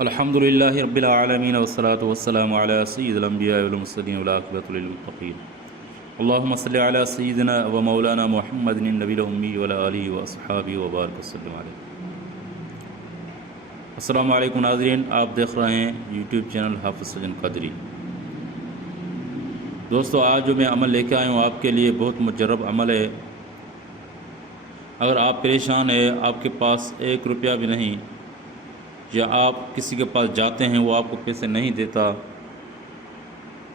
الحمد للہ رب العالمین والصلاة والسلام علی سید الانبیاء والمرسلین والعاقبۃ للمتقین اللہم صلی علی سیدنا و مولانا محمد النبی الامی وعلی آلہ واصحابہ وبارک وسلم علیہ۔ السلام علیکم ناظرین، آپ دیکھ رہے ہیں یوٹیوب چینل حافظ سجن قادری۔ دوستو، آج جو میں عمل لے کے آیا ہوں آپ کے لیے بہت مجرب عمل ہے۔ اگر آپ پریشان ہیں، آپ کے پاس 1 روپیہ بھی نہیں، یا آپ کسی کے پاس جاتے ہیں وہ آپ کو پیسے نہیں دیتا،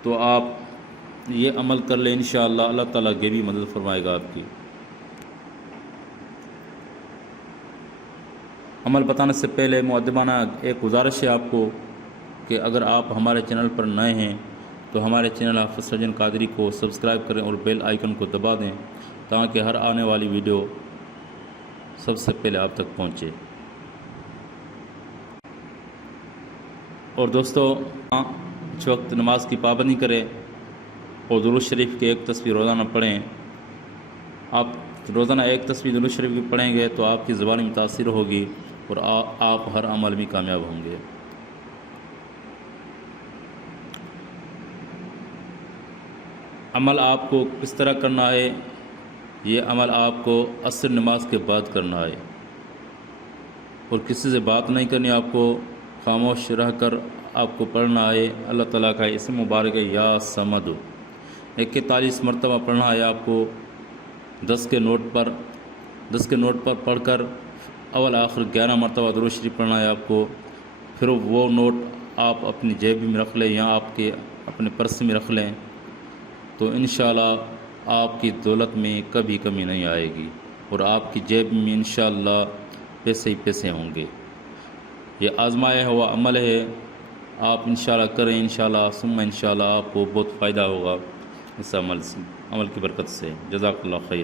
تو آپ یہ عمل کر لیں، انشاءاللہ اللہ تعالیٰ غیبی مدد فرمائے گا آپ کی۔ عمل بتانے سے پہلے مؤدبانہ ایک گزارش ہے آپ کو کہ اگر آپ ہمارے چینل پر نئے ہیں تو ہمارے چینل حافظ سجن قادری کو سبسکرائب کریں اور بیل آئیکن کو دبا دیں تاکہ ہر آنے والی ویڈیو سب سے پہلے آپ تک پہنچے۔ اور دوستو، اس وقت نماز کی پابندی کریں اور درود شریف کی 1 تسبیح روزانہ پڑھیں۔ آپ روزانہ 1 تسبیح درود شریف کی پڑھیں گے تو آپ کی زبان متاثر ہوگی اور آپ ہر عمل میں کامیاب ہوں گے۔ عمل آپ کو کس طرح کرنا ہے؟ یہ عمل آپ کو عصر نماز کے بعد کرنا ہے اور کسی سے بات نہیں کرنی، آپ کو خاموش رہ کر آپ کو پڑھنا ہے۔ اللہ تعالیٰ کا اسم مبارک ہے یا سمد، 41 مرتبہ پڑھنا ہے آپ کو 10 کے نوٹ پر پڑھ کر اول آخر 11 مرتبہ درود شریف پڑھنا ہے آپ کو۔ پھر وہ نوٹ آپ اپنی جیب میں رکھ لیں یا آپ کے اپنے پرس میں رکھ لیں، تو انشاءاللہ آپ کی دولت میں کبھی کمی نہیں آئے گی اور آپ کی جیب میں انشاءاللہ پیسے ہی پیسے ہوں گے۔ یہ آزمایا ہوا عمل ہے، آپ انشاءاللہ کریں، انشاءاللہ ثم انشاءاللہ آپ کو بہت فائدہ ہوگا اس عمل کی برکت سے۔ جزاک اللہ خیر۔